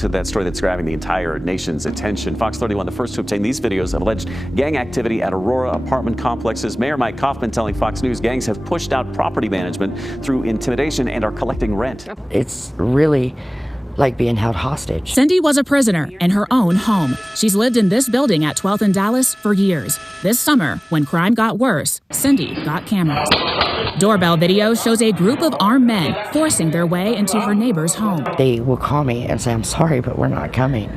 to that story that's grabbing the entire nation's attention. Fox 31, the first to obtain these videos of alleged gang activity at Aurora apartment complexes. Mayor Mike Kaufman telling Fox News gangs have pushed out property management through intimidation and are collecting rent. It's really like being held hostage. Cindy was a prisoner in her own home. She's lived in this building at 12th and Dallas for years. This summer, when crime got worse, Cindy got cameras. Doorbell video shows a group of armed men forcing their way into her neighbor's home. They will call me and say, I'm sorry, but we're not coming.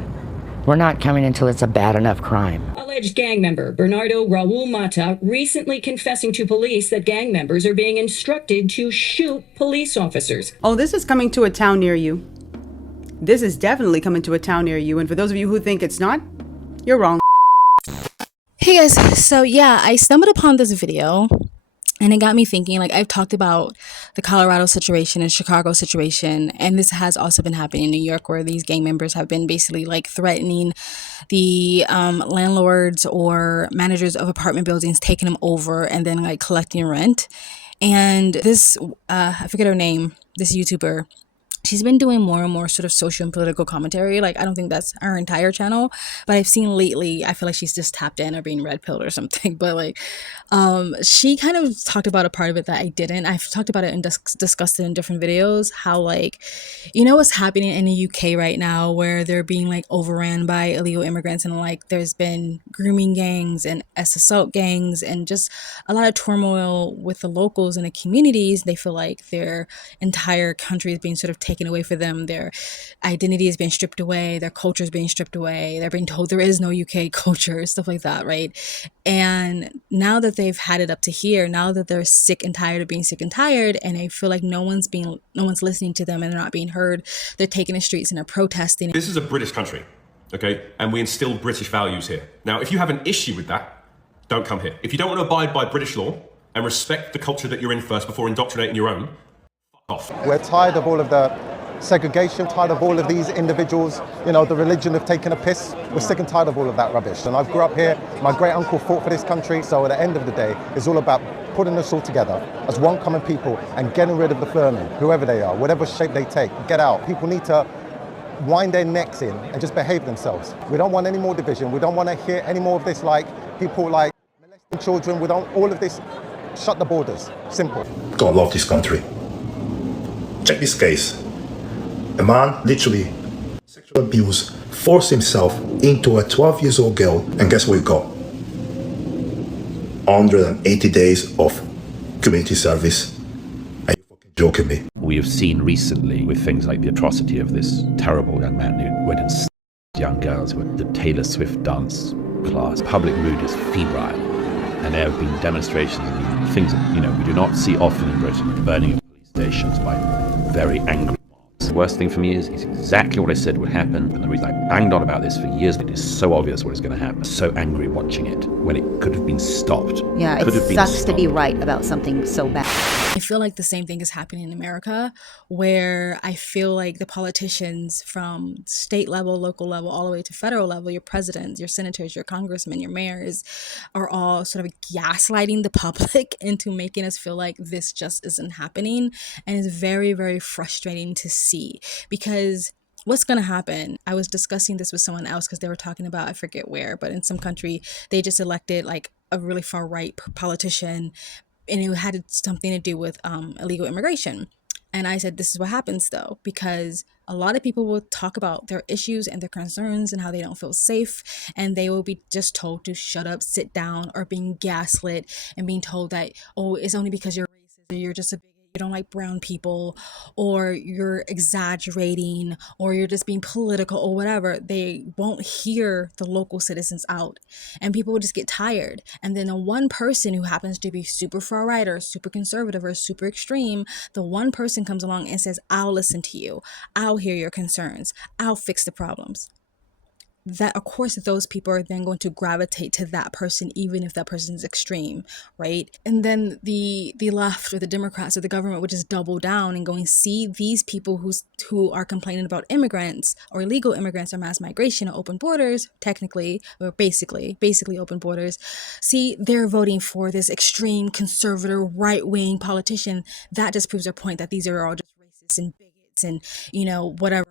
We're not coming until it's a bad enough crime. Alleged gang member Bernardo Raul Mata recently confessing to police that gang members are being instructed to shoot police officers. Oh, this is coming to a town near you. This is definitely coming to a town near you. And for those of you who think it's not, you're wrong. Hey guys, so yeah, I stumbled upon this video and it got me thinking. Like, I've talked about the Colorado situation and Chicago situation, and this has also been happening in New York, where these gang members have been basically like threatening the landlords or managers of apartment buildings, taking them over and then like collecting rent. And this, I forget her name, this YouTuber, she's been doing more and more sort of social and political commentary. Like, I don't think that's her entire channel, but I've seen lately, I feel like she's just tapped in or being red pilled or something. But like, she kind of talked about a part of it that I didn't. I've talked about it and discussed it in different videos, how like, you know what's happening in the UK right now, where they're being like overran by illegal immigrants, and like there's been grooming gangs and assault gangs and just a lot of turmoil with the locals and the communities. They feel like their entire country is being sort of taken away for them. Their identity is being stripped away. Their culture is being stripped away. They're being told there is no UK culture, stuff like that, right? And now that they've had it up to here, now that they're sick and tired of being sick and tired, and I feel like no one's listening to them and they're not being heard, they're taking the streets and they're protesting. This is a British country, okay? And we instill British values here. Now, if you have an issue with that, don't come here. If you don't want to abide by British law and respect the culture that you're in first before indoctrinating your own, fuck off. We're tired of all of the segregation, tired of all of these individuals, you know, the religion of taking a piss. We're sick and tired of all of that rubbish. And I grew up here, my great uncle fought for this country, so at the end of the day, it's all about putting us all together as one common people and getting rid of the vermin, whoever they are, whatever shape they take, get out. People need to wind their necks in and just behave themselves. We don't want any more division. We don't want to hear any more of this, like people like molesting children. We don't, all of this, shut the borders, simple. God love this country. Check this case. A man literally sexual abuse, forced himself into a 12-year-old girl, and guess what he got? 180 days of community service. Are you fucking joking me? We have seen recently with things like the atrocity of this terrible young man who went and young girls with the Taylor Swift dance class. Public mood is febrile, and there have been demonstrations and things that, you know, we do not see often in Britain, the burning of police stations by very angry. The worst thing for me is exactly what I said would happen, and the reason I banged on about this for years, it is so obvious what is going to happen. So angry watching it when it could have been stopped. Yeah, it sucks to be right about something so bad. I feel like the same thing is happening in America, where I feel like the politicians from state level, local level, all the way to federal level, your presidents, your senators, your congressmen, your mayors, are all sort of gaslighting the public into making us feel like this just isn't happening. And it's very, very frustrating to see, because what's going to happen? I was discussing this with someone else because they were talking about, I forget where, but in some country, they just elected like a really far right politician, and it had something to do with illegal immigration. And I said, this is what happens though, because a lot of people will talk about their issues and their concerns and how they don't feel safe, and they will be just told to shut up, sit down, or being gaslit and being told that, oh, it's only because you're racist or you're just a bigot, you don't like brown people, or you're exaggerating, or you're just being political or whatever. They won't hear the local citizens out, and people will just get tired. And then the one person who happens to be super far right or super conservative or super extreme, the one person comes along and says, I'll listen to you, I'll hear your concerns, I'll fix the problems. That, of course, those people are then going to gravitate to that person, even if that person is extreme, right? And then the left or the Democrats or the government would just double down and go and see these people who are complaining about immigrants or illegal immigrants or mass migration or open borders, technically, or basically open borders. See, they're voting for this extreme conservative right-wing politician. That just proves their point that these are all just racists and bigots and, you know, whatever,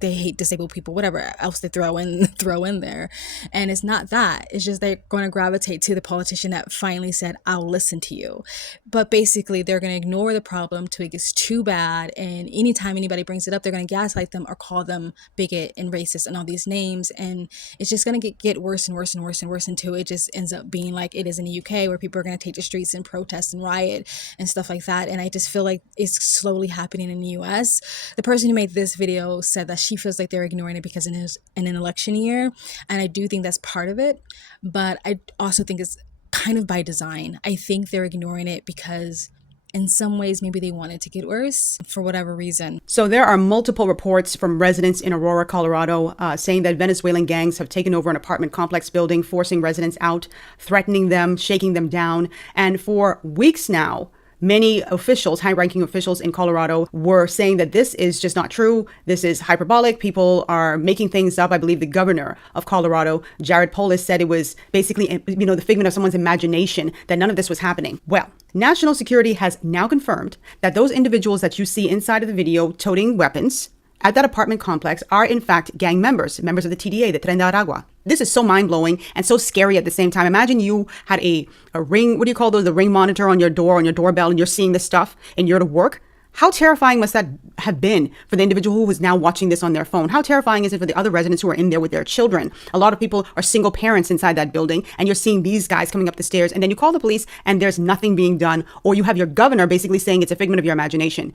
they hate disabled people, whatever else they throw in there. And it's not that. It's just they're going to gravitate to the politician that finally said, I'll listen to you. But basically, they're going to ignore the problem till it gets too bad. And anytime anybody brings it up, they're going to gaslight them or call them bigot and racist and all these names. And it's just going to get worse and worse and worse and worse until it just ends up being like it is in the UK, where people are going to take the streets and protest and riot and stuff like that. And I just feel like it's slowly happening in the US. The person who made this video said that she feels like they're ignoring it because it is in an election year. And I do think that's part of it. But I also think it's kind of by design. I think they're ignoring it because in some ways, maybe they want it to get worse for whatever reason. So there are multiple reports from residents in Aurora, Colorado, saying that Venezuelan gangs have taken over an apartment complex building, forcing residents out, threatening them, shaking them down. And for weeks now, many officials, high-ranking officials in Colorado, were saying that this is just not true. This is hyperbolic. People are making things up. I believe the governor of Colorado, Jared Polis, said it was basically, the figment of someone's imagination, that none of this was happening. Well, national security has now confirmed that those individuals that you see inside of the video toting weapons at that apartment complex are in fact gang members of the TDA, the Tren de Aragua. This is so mind-blowing and so scary at the same time. Imagine you had a ring, what do you call those, the ring monitor on your door, on your doorbell, and you're seeing this stuff and you're at work. How terrifying must that have been for the individual who was now watching this on their phone? How terrifying is it for the other residents who are in there with their children? A lot of people are single parents inside that building, and you're seeing these guys coming up the stairs, and then you call the police and there's nothing being done, or you have your governor basically saying it's a figment of your imagination.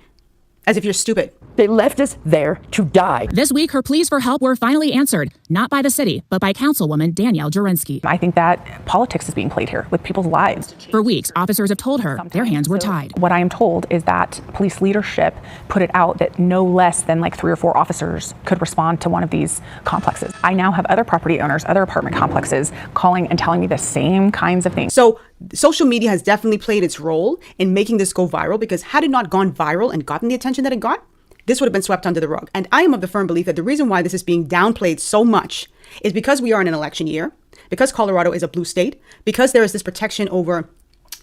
As if you're stupid. They left us there to die. This week, her pleas for help were finally answered, not by the city, but by Councilwoman Danielle Jurinsky. I think that politics is being played here with people's lives. For weeks, officers have told her their hands were tied. What I am told is that police leadership put it out that no less than like 3 or 4 officers could respond to one of these complexes. I now have other property owners, other apartment complexes calling and telling me the same kinds of things. So social media has definitely played its role in making this go viral, because had it not gone viral and gotten the attention that it got, this would have been swept under the rug. And I am of the firm belief that the reason why this is being downplayed so much is because we are in an election year, because Colorado is a blue state, because there is this protection over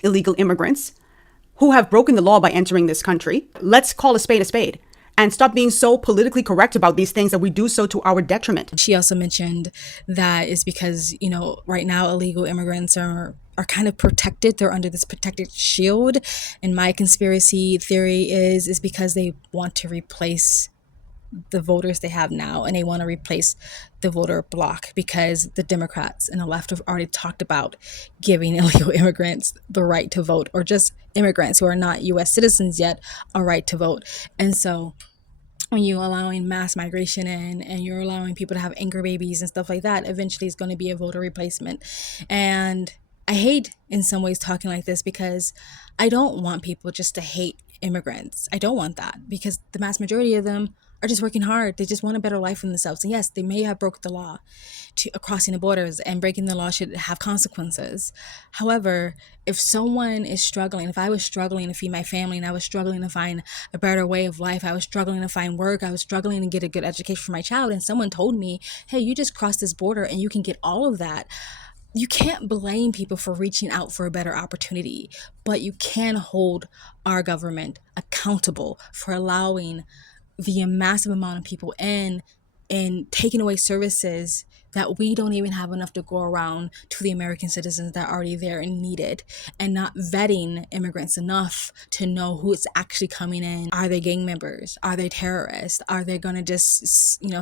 illegal immigrants who have broken the law by entering this country. Let's call a spade and stop being so politically correct about these things that we do so to our detriment. She also mentioned that is because, right now illegal immigrants are kind of protected. They're under this protected shield. And my conspiracy theory is because they want to replace the voters they have now, and they want to replace the voter bloc, because the Democrats and the left have already talked about giving illegal immigrants the right to vote, or just immigrants who are not U.S. citizens yet a right to vote. And so when you're allowing mass migration in and you're allowing people to have anchor babies and stuff like that, eventually it's going to be a voter replacement. And I hate in some ways talking like this, because I don't want people just to hate immigrants. I don't want that, because the mass majority of them are just working hard. They just want a better life for themselves. And yes, they may have broken the law to crossing the borders, and breaking the law should have consequences. However, if someone is struggling, if I was struggling to feed my family and I was struggling to find a better way of life, I was struggling to find work, I was struggling to get a good education for my child, and someone told me, hey, you just crossed this border and you can get all of that. You can't blame people for reaching out for a better opportunity, but you can hold our government accountable for allowing the massive amount of people in and taking away services that we don't even have enough to go around to the American citizens that are already there and needed, and not vetting immigrants enough to know who is actually coming in. Are they gang members? Are they terrorists? Are they going to just,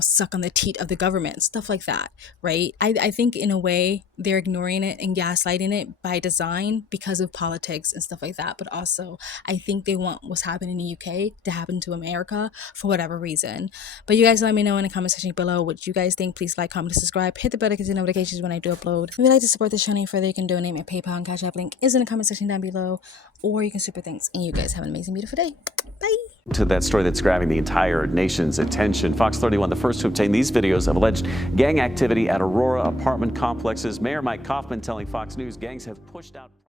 suck on the teat of the government? Stuff like that, right? I think in a way they're ignoring it and gaslighting it by design because of politics and stuff like that. But also I think they want what's happening in the UK to happen to America for whatever reason. But you guys let me know in the comment section below what you guys think. Please like, comment, subscribe, hit the bell to get notifications when I do upload. If you'd like to support this channel any further, you can donate. My PayPal and Cash App link is in the comment section down below, or you can super thanks. And you guys have an amazing, beautiful day. Bye. To that story that's grabbing the entire nation's attention, Fox 31, the first to obtain these videos of alleged gang activity at Aurora apartment complexes. Mayor Mike Kaufman telling Fox News gangs have pushed out